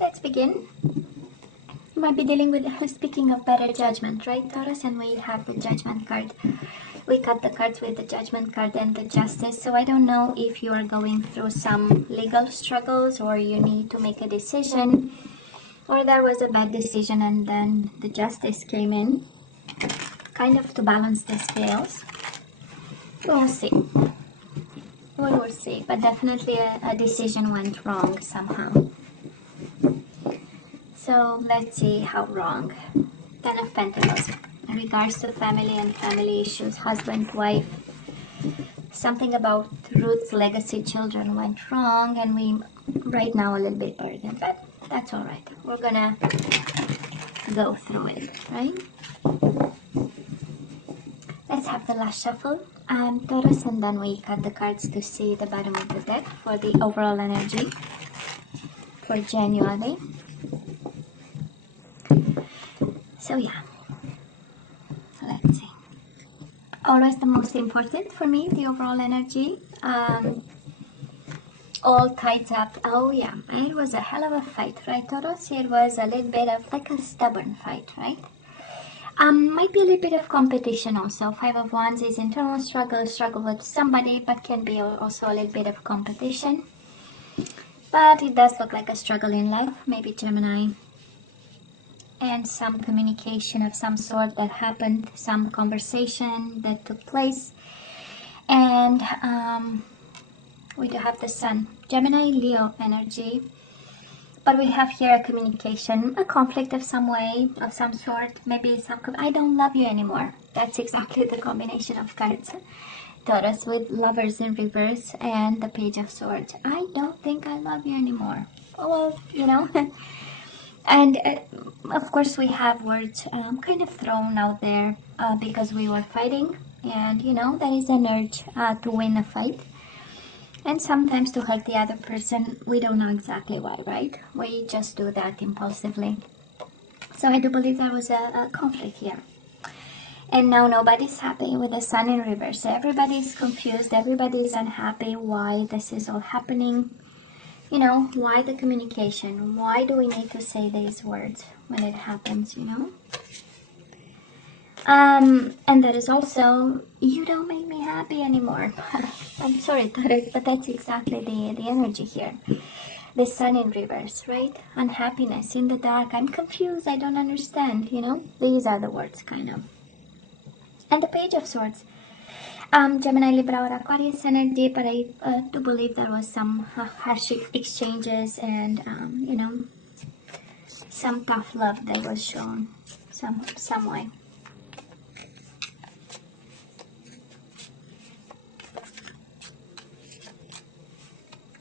Let's begin. You might be dealing with, speaking of better judgment, right, Taurus? And we have the judgment card. We cut the cards with the judgment card and the justice. So I don't know if you are going through some legal struggles, or you need to make a decision, or there was a bad decision and then the justice came in, kind of to balance the scales. We'll see. We will see. But definitely a decision went wrong somehow. So let's see how wrong. Ten of Pentacles. In regards to family and family issues, husband, wife, something about roots, legacy, children went wrong, and we right now a little bit burdened, but that's all right. We're gonna go through it, right? Let's have the last shuffle, Taurus, and then we cut the cards to see the bottom of the deck for the overall energy for January. So yeah, let's see. Always the most important for me, the overall energy. All tied up. Oh yeah, it was a hell of a fight, right, Taurus? It was a little bit of like a stubborn fight, right? Might be a little bit of competition also. Five of Wands is internal struggle with somebody, but can be also a little bit of competition. But it does look like a struggle in love, maybe Gemini. And some communication of some sort that happened, some conversation that took place. And we do have the Sun, Gemini, Leo energy. But we have here a communication, a conflict of some way, of some sort. Maybe some, I don't love you anymore. That's exactly the combination of cards. Taurus with Lovers in reverse and the Page of Swords. I don't think I love you anymore. Oh, well, you know. And of course we have words kind of thrown out there because we were fighting. And, you know, there is an urge to win a fight. And sometimes to hurt the other person, we don't know exactly why, right? We just do that impulsively. So I do believe there was a conflict here. And now nobody's happy with the Sun in reverse. Everybody's confused, everybody's unhappy why this is all happening. You know, why the communication? Why do we need to say these words when it happens, you know? And there is also, you don't make me happy anymore. I'm sorry, but that's exactly the energy here. The Sun in reverse, right? Unhappiness, in the dark, I'm confused, I don't understand, you know? These are the words, kind of. And the Page of Swords. Gemini, Libra, or Aquarius energy, but I do believe there was some harsh exchanges and, you know, some tough love that was shown some way.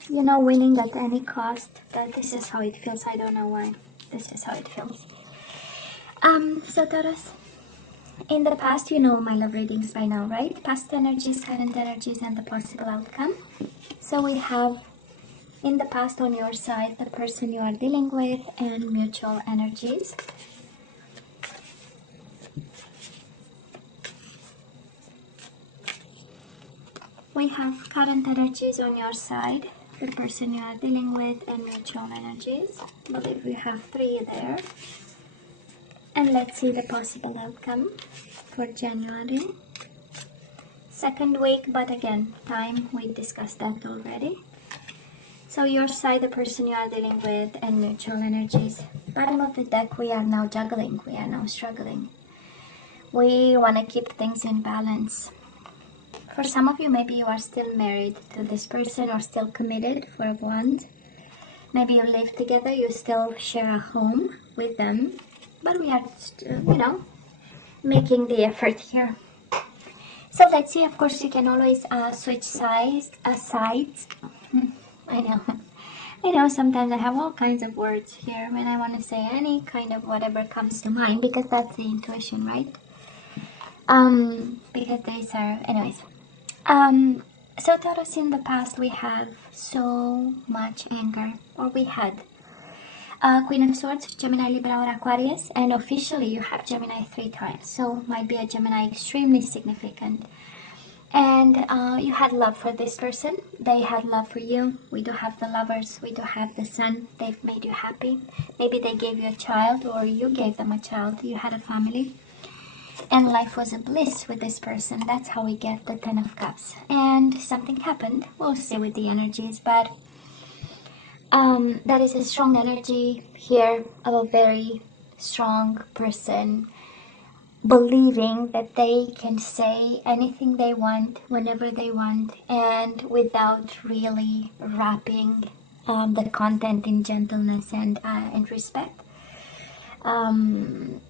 You know, winning at any cost. That this is how it feels. I don't know why. This is how it feels. So Taurus, in the past, you know my love readings by now, right? Past energies, current energies, and the possible outcome. So we have in the past on your side the person you are dealing with and mutual energies. We have current energies on your side, the person you are dealing with, and mutual energies. I believe we have 3 there. And let's see the possible outcome for January. Second week, but again, time, we discussed that already. So your side, the person you are dealing with, and mutual energies. Bottom of the deck, we are now juggling, we are now struggling. We want to keep things in balance. For some of you, maybe you are still married to this person or still committed, Four of Wands. Maybe you live together, you still share a home with them. But we are, you know, making the effort here. So let's see, of course, you can always switch sides. I know, sometimes I have all kinds of words here when I want to say any kind of whatever comes to mind, because that's the intuition, right? Because these are, anyways. So Taurus, in the past we have so much anger, or we had. Queen of Swords, Gemini, Libra, or Aquarius, and officially you have Gemini 3 times, so might be a Gemini extremely significant. And you had love for this person. They had love for you. We do have the Lovers. We do have the Sun. They've made you happy. Maybe they gave you a child, or you gave them a child. You had a family. And life was a bliss with this person. That's how we get the Ten of Cups. And something happened. We'll see with the energies. But that is a strong energy here of a very strong person, believing that they can say anything they want whenever they want, and without really wrapping the content in gentleness and respect. I'm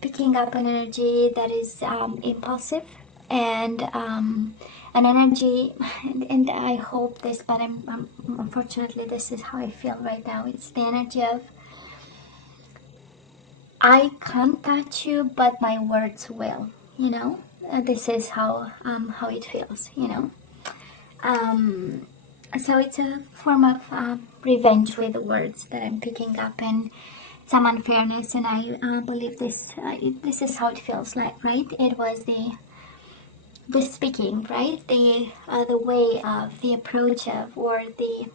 picking up an energy that is impulsive, and an energy, and I hope this, but I'm unfortunately this is how I feel right now. It's the energy of, I can't touch you, but my words will, you know? This is how it feels, you know? So it's a form of revenge with the words that I'm picking up, and some unfairness, and I believe this is how it feels like, right? It was the speaking, right? The way of, the approach of, or the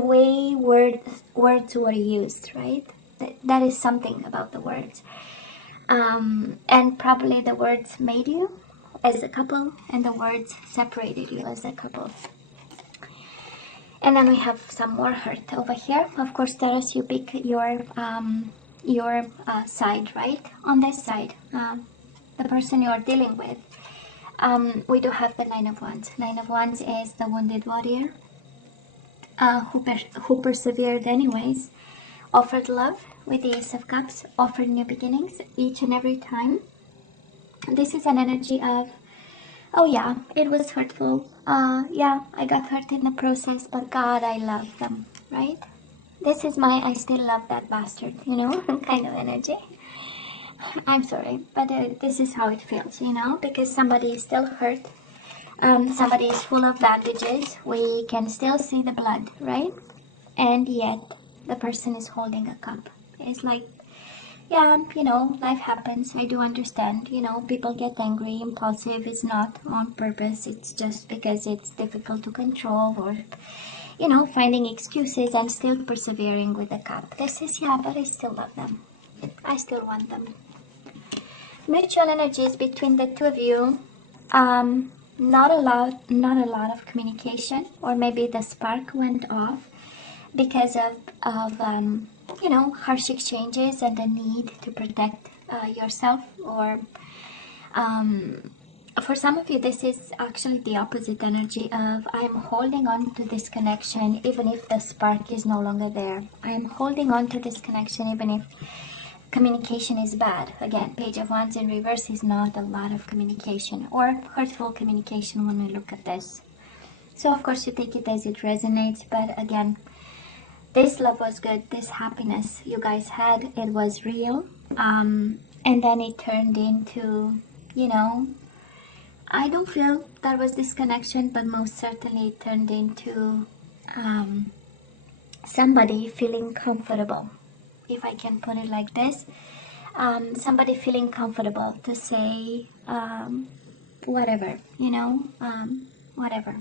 way words were used, right? That is something about the words. And probably the words made you as a couple, and the words separated you as a couple. And then we have some more hurt over here. Of course, Taurus, you pick your side, right? On this side, the person you are dealing with. We do have the Nine of Wands. Nine of Wands is the wounded warrior, who persevered anyways, offered love with the Ace of Cups, offered new beginnings each and every time. This is an energy of, oh yeah, it was hurtful. Yeah, I got hurt in the process, but God, I love them, right? This is my I still love that bastard, you know, kind of energy. I'm sorry, but this is how it feels, you know, because somebody is still hurt. Somebody is full of bandages. We can still see the blood, right? And yet the person is holding a cup. It's like, yeah, you know, life happens. I do understand. You know, people get angry, impulsive. It's not on purpose. It's just because it's difficult to control, or, you know, finding excuses and still persevering with the cup. This is, yeah, but I still love them. I still want them. Mutual energies between the two of you. Not a lot of communication, or maybe the spark went off because of you know, harsh exchanges and the need to protect yourself, or for some of you this is actually the opposite energy of, I'm holding on to this connection even if the spark is no longer there. I am holding on to this connection even if communication is bad. Again, Page of Wands in reverse is not a lot of communication, or hurtful communication when we look at this. So of course you take it as it resonates, but again, this love was good, this happiness you guys had, it was real. And then it turned into, you know, I don't feel there was this connection, but most certainly it turned into somebody feeling comfortable, if I can put it like this. Somebody feeling comfortable to say whatever, you know, whatever.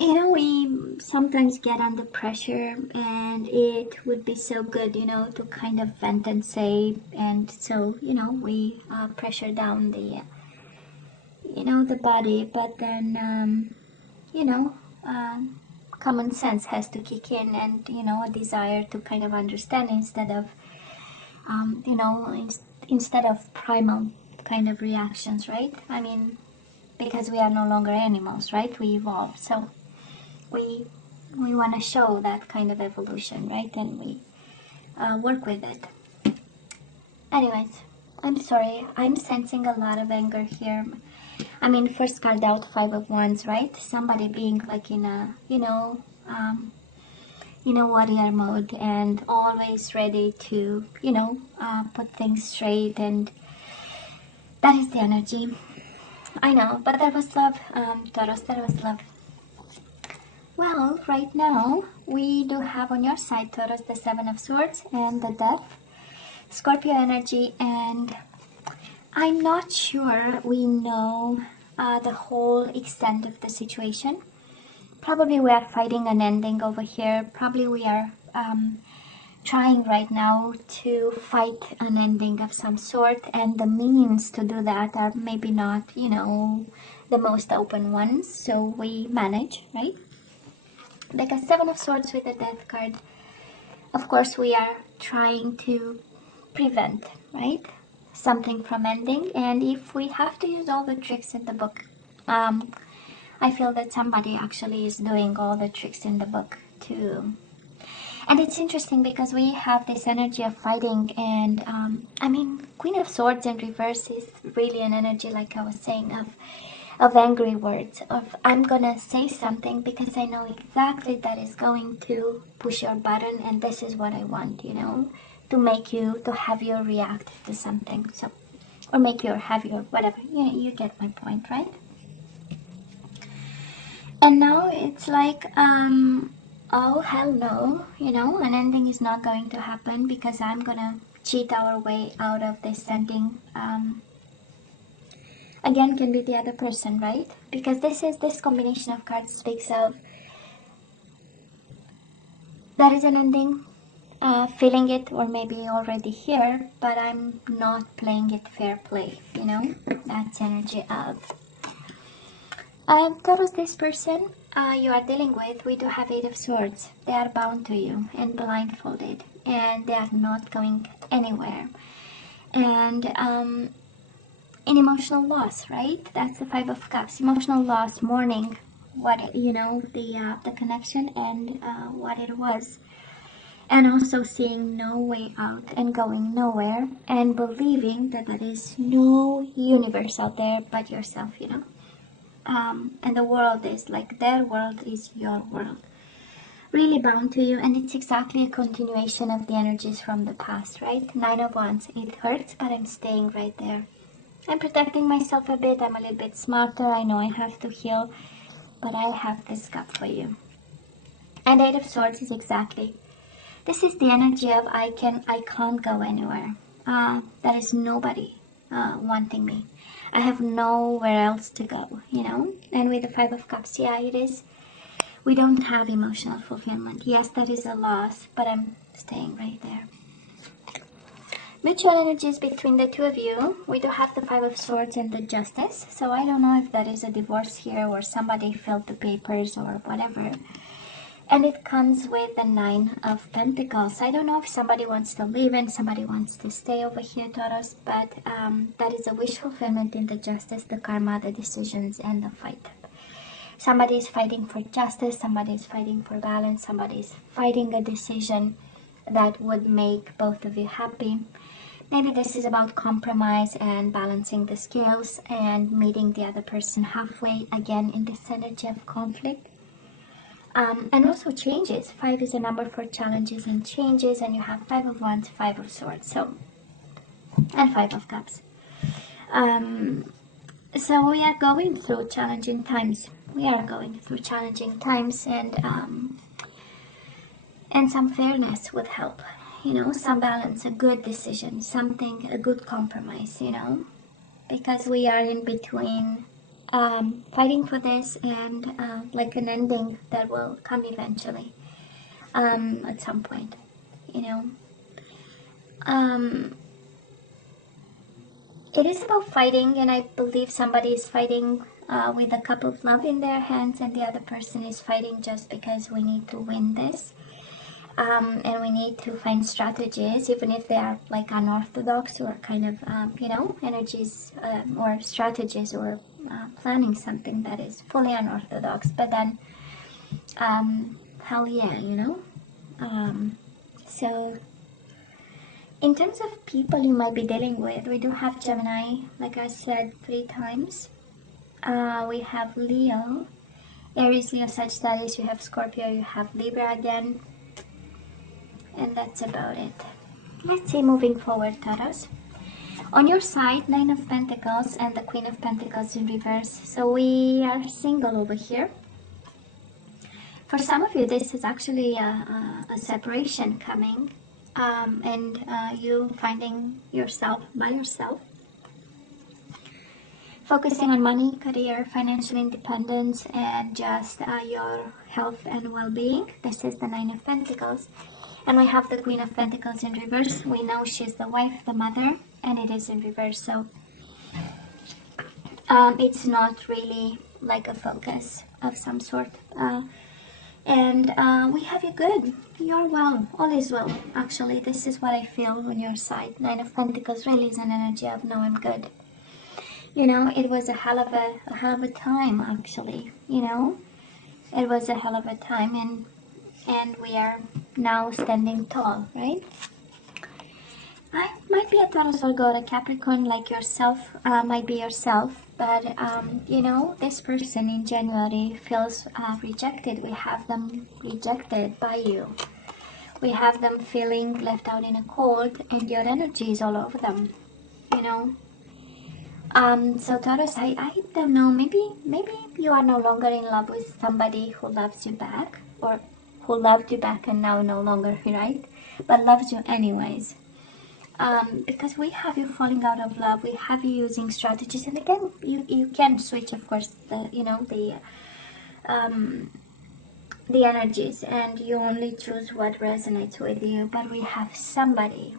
You know, we sometimes get under pressure, and it would be so good, you know, to kind of vent and say, and so, you know, we pressure down the, you know, the body, but then, you know, common sense has to kick in, and, you know, a desire to kind of understand instead of, you know, instead of primal kind of reactions, right? I mean, because we are no longer animals, right? We evolve, so we want to show that kind of evolution, right? And we work with it. Anyways, I'm sorry, I'm sensing a lot of anger here. I mean, first card out, Five of Wands, right? Somebody being like in a, you know, warrior mode, and always ready to, you know, put things straight, and that is the energy. I know, but there was love, Taurus, there was love. Well, right now we do have on your side, Taurus, the Seven of Swords and the Death, Scorpio energy, and I'm not sure we know the whole extent of the situation. Probably we are fighting an ending over here. Probably we are trying right now to fight an ending of some sort, and the means to do that are maybe not, you know, the most open ones, so we manage, right? Like a Seven of Swords with a Death card, of course we are trying to prevent, right, something from ending. And if we have to use all the tricks in the book, I feel that somebody actually is doing all the tricks in the book too. And it's interesting because we have this energy of fighting, and I mean, Queen of Swords in reverse is really an energy, like I was saying, of angry words, of I'm gonna say something because I know exactly that is going to push your button, and this is what I want, you know, to make you, to have you react to something, so, or make you, or have you, or whatever, you get my point, right? And now it's like, oh hell no, you know, an ending is not going to happen because I'm gonna cheat our way out of this ending. Again, can be the other person, right? Because this combination of cards speaks of there is an ending, feeling it, or maybe already here, but I'm not playing it fair play, you know? That's energy of Taurus, this person you are dealing with, we do have Eight of Swords. They are bound to you and blindfolded, and they are not going anywhere. And in emotional loss, right? That's the Five of Cups. Emotional loss, mourning, what, you know, the connection and what it was. And also seeing no way out and going nowhere, and believing that there is no universe out there but yourself, you know? And the world is like, their world is your world, really bound to you. And it's exactly a continuation of the energies from the past, right? Nine of Wands, it hurts, but I'm staying right there. I'm protecting myself a bit, I'm a little bit smarter, I know I have to heal, but I have this cup for you. And Eight of Swords is exactly, this is the energy of I can't go anywhere. There is nobody wanting me. I have nowhere else to go, you know? And with the Five of Cups, yeah, it is. We don't have emotional fulfillment. Yes, that is a loss, but I'm staying right there. Mutual energies between the two of you. We do have the Five of Swords and the Justice. So I don't know if that is a divorce here or somebody filled the papers or whatever. And it comes with the Nine of Pentacles. I don't know if somebody wants to leave and somebody wants to stay over here, Taurus, but that is a wish fulfillment in the Justice, the Karma, the decisions, and the fight. Somebody is fighting for justice, somebody is fighting for balance, somebody is fighting a decision that would make both of you happy. Maybe this is about compromise and balancing the scales and meeting the other person halfway, again in this energy of conflict. And also changes. 5 is a number for challenges and changes, and you have 5 of Wands, 5 of Swords, so, and 5 of Cups. So we are going through challenging times. We are going through challenging times, and some fairness would help. You know, some balance, a good decision, something, a good compromise, you know, because we are in between fighting for this and like an ending that will come eventually at some point, you know. It is about fighting, and I believe somebody is fighting with a cup of love in their hands, and the other person is fighting just because we need to win this. And we need to find strategies, even if they are like unorthodox or kind of, you know, energies or strategies, or planning something that is fully unorthodox. But then, hell yeah, you know. So, in terms of people you might be dealing with, we do have Gemini, like I said 3 times. We have Leo, Aries, Leo, Sagittarius, you have Scorpio, you have Libra again. And that's about it. Let's see, moving forward, Taurus. On your side, 9 of Pentacles and the Queen of Pentacles in reverse. So we are single over here. For some of you, this is actually a separation coming, and you finding yourself by yourself, focusing on money, career, financial independence, and just your health and well-being. This is the Nine of Pentacles. And we have the Queen of Pentacles in reverse. We know she's the wife, the mother, and it is in reverse. So it's not really like a focus of some sort. And we have you good. You're well. All is well. Actually, this is what I feel on your side. Nine of Pentacles really is an energy of no, I'm good. You know, it was a hell of a time, actually. You know, it was a hell of a time, and we are now standing tall, right? I might be a Taurus, Virgo, or a Capricorn, like yourself, might be yourself, but you know, this person in January feels rejected. We have them rejected by you. We have them feeling left out in a cold, and your energy is all over them, you know. So Taurus, I don't know, maybe you are no longer in love with somebody who loves you back, or who loved you back and now no longer, right? But loves you anyways. Because we have you falling out of love, we have you using strategies, and again, you can switch, of course, the energies, and you only choose what resonates with you. But we have somebody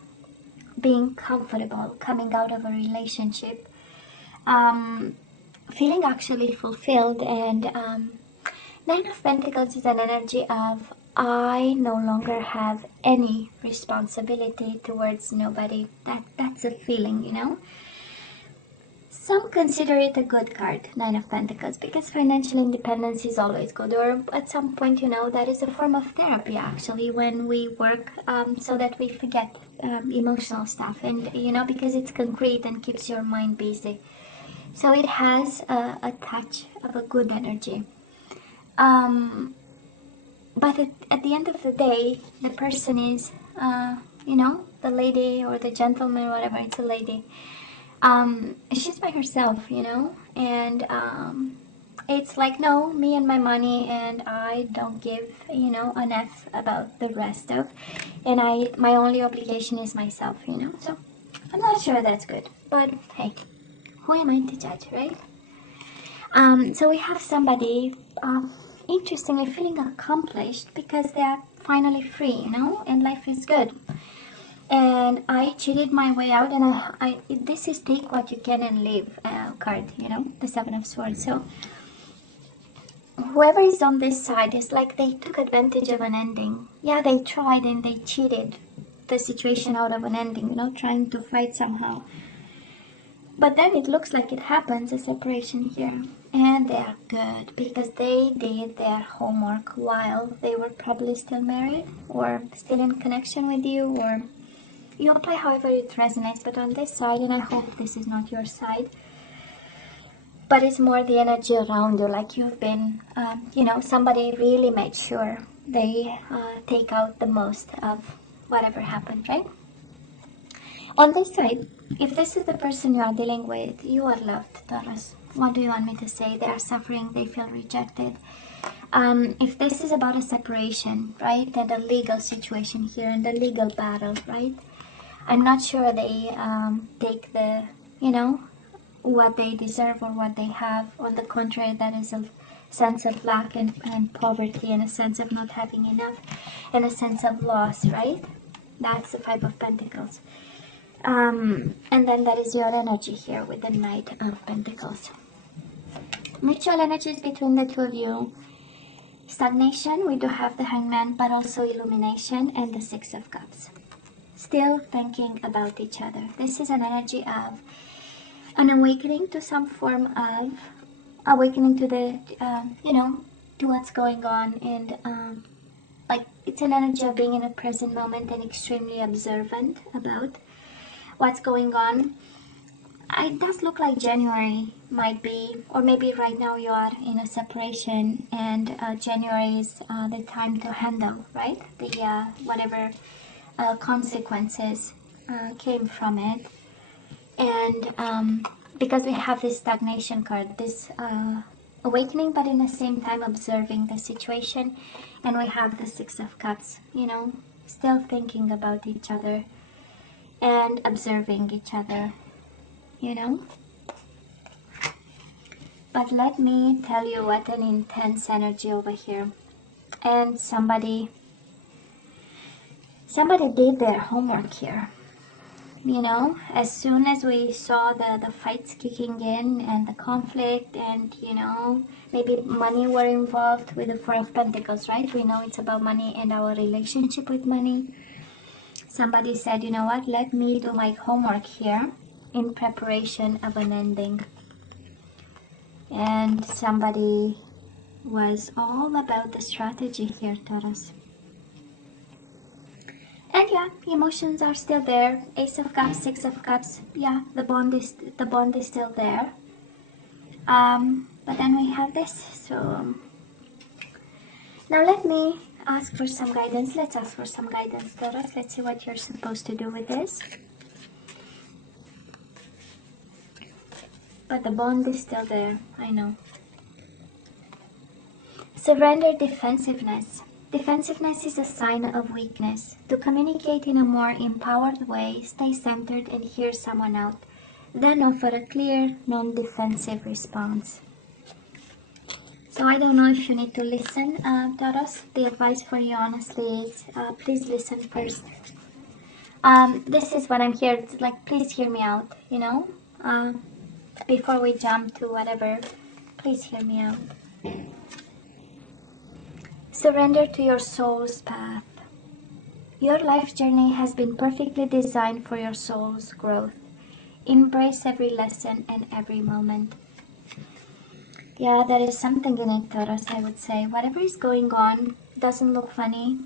being comfortable, coming out of a relationship, feeling actually fulfilled, and Nine of Pentacles is an energy of I no longer have any responsibility towards nobody. That's a feeling, you know. Some consider it a good card, Nine of Pentacles, because financial independence is always good. Or at some point, you know, that is a form of therapy, actually, when we work so that we forget emotional stuff. And, you know, because it's concrete and keeps your mind busy. So it has a touch of a good energy. But at the end of the day, the person is, you know, the lady or the gentleman, whatever, it's a lady. She's by herself, you know, and it's like, no, me and my money, and I don't give, you know, an F about the rest of, and my only obligation is myself, you know. So I'm not sure that's good, but hey, who am I to judge, right? So we have somebody interestingly feeling accomplished because they are finally free, you know, and life is good. And I cheated my way out, and this is take what you can and leave card, you know, the Seven of Swords. So whoever is on this side is like they took advantage of an ending. Yeah, they tried and they cheated the situation out of an ending, you know, trying to fight somehow. But then it looks like it happens, a separation here. And they are good because they did their homework while they were probably still married or still in connection with you, or you apply however it resonates. But on this side, and I hope this is not your side, but it's more the energy around you, like you've been, you know, somebody really made sure they take out the most of whatever happened, right? On this side, if this is the person you are dealing with, you are loved, Taurus. What do you want me to say? They are suffering, they feel rejected. If this is about a separation, right, and a legal situation here, and a legal battle, right, I'm not sure they take the, you know, what they deserve or what they have. On the contrary, that is a sense of lack and poverty, and a sense of not having enough, and a sense of loss, right? That's the Five of Pentacles. And then that is your energy here with the Knight of Pentacles. Mutual energies between the two of you. Stagnation, we do have the Hangman, but also illumination and the Six of Cups. Still thinking about each other. This is an energy of an awakening to some form of awakening to the, you know, to what's going on, and like it's an energy of being in a present moment and extremely observant about what's going on. It does look like January might be, or maybe right now you are in a separation, and January is the time to handle, right? The whatever consequences came from it. And because we have this stagnation card, this awakening, but in the same time observing the situation. And we have the Six of Cups, you know, still thinking about each other and observing each other, you know. But let me tell you what an intense energy over here. And somebody did their homework here. You know, as soon as we saw the fights kicking in and the conflict, and you know, maybe money were involved with the Four of Pentacles, right? We know it's about money and our relationship with money. Somebody said, you know what, let me do my homework here in preparation of an ending. And somebody was all about the strategy here, Taurus. And yeah, emotions are still there. Ace of Cups, Six of Cups. Yeah, the bond is still there. But then we have this. So now let me ask for some guidance. Let's ask for some guidance, Taurus. Let's see what you're supposed to do with this. But the bond is still there. I know. Surrender defensiveness. Defensiveness is a sign of weakness. To communicate in a more empowered way, stay centered and hear someone out. Then offer a clear, non-defensive response. So I don't know if you need to listen, Taurus. The advice for you honestly is please listen first. This is what I'm here, it's like, please hear me out, you know. Before we jump to whatever, please hear me out. Surrender to your soul's path. Your life journey has been perfectly designed for your soul's growth. Embrace every lesson and every moment. Yeah, there is something in it, Taurus, I would say. Whatever is going on doesn't look funny,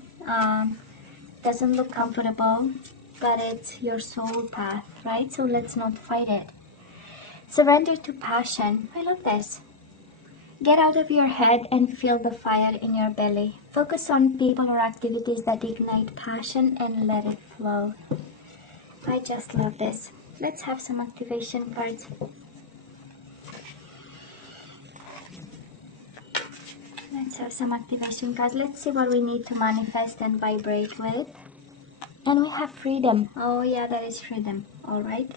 doesn't look comfortable, but it's your soul path, right? So let's not fight it. Surrender to passion. I love this. Get out of your head and feel the fire in your belly. Focus on people or activities that ignite passion and let it flow. I just love this. Let's have some activation cards. Let's have some activation cards. Let's see what we need to manifest and vibrate with. And we have freedom. Oh yeah, that is freedom. All right.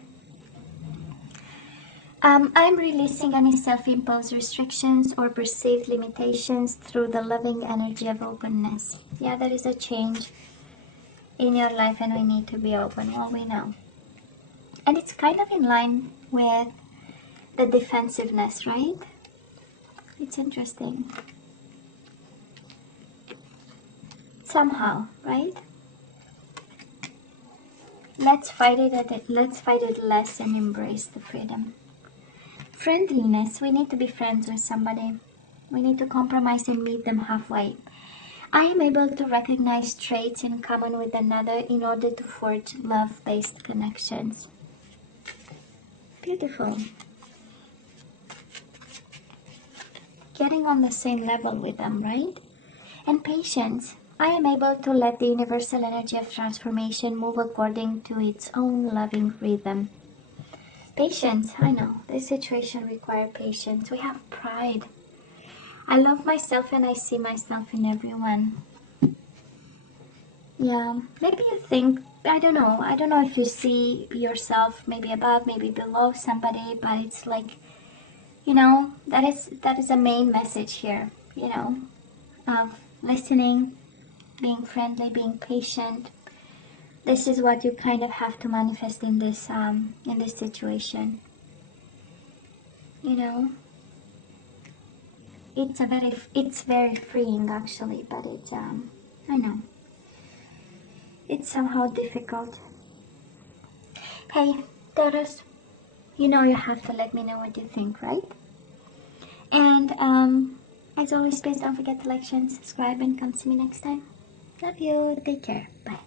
I'm releasing any self-imposed restrictions or perceived limitations through the loving energy of openness. Yeah, there is a change in your life and we need to be open. Well, we know. And it's kind of in line with the defensiveness, right? It's interesting. Somehow, right? Let's fight it less and embrace the freedom. Friendliness. We need to be friends with somebody. We need to compromise and meet them halfway. I am able to recognize traits in common with another in order to forge love-based connections. Beautiful. Getting on the same level with them, right? And patience. I am able to let the universal energy of transformation move according to its own loving rhythm. Patience, I know, this situation requires patience. We have pride. I love myself and I see myself in everyone. Yeah, maybe you think, I don't know if you see yourself maybe above, maybe below somebody, but it's like, you know, that is a main message here, you know, of listening, being friendly, being patient. This is what you kind of have to manifest in this situation. You know, it's very freeing actually, but it's I know it's somehow difficult. Hey, Taurus, you know you have to let me know what you think, right? And as always, please don't forget to like, share, and subscribe, and come see me next time. Love you. Take care. Bye.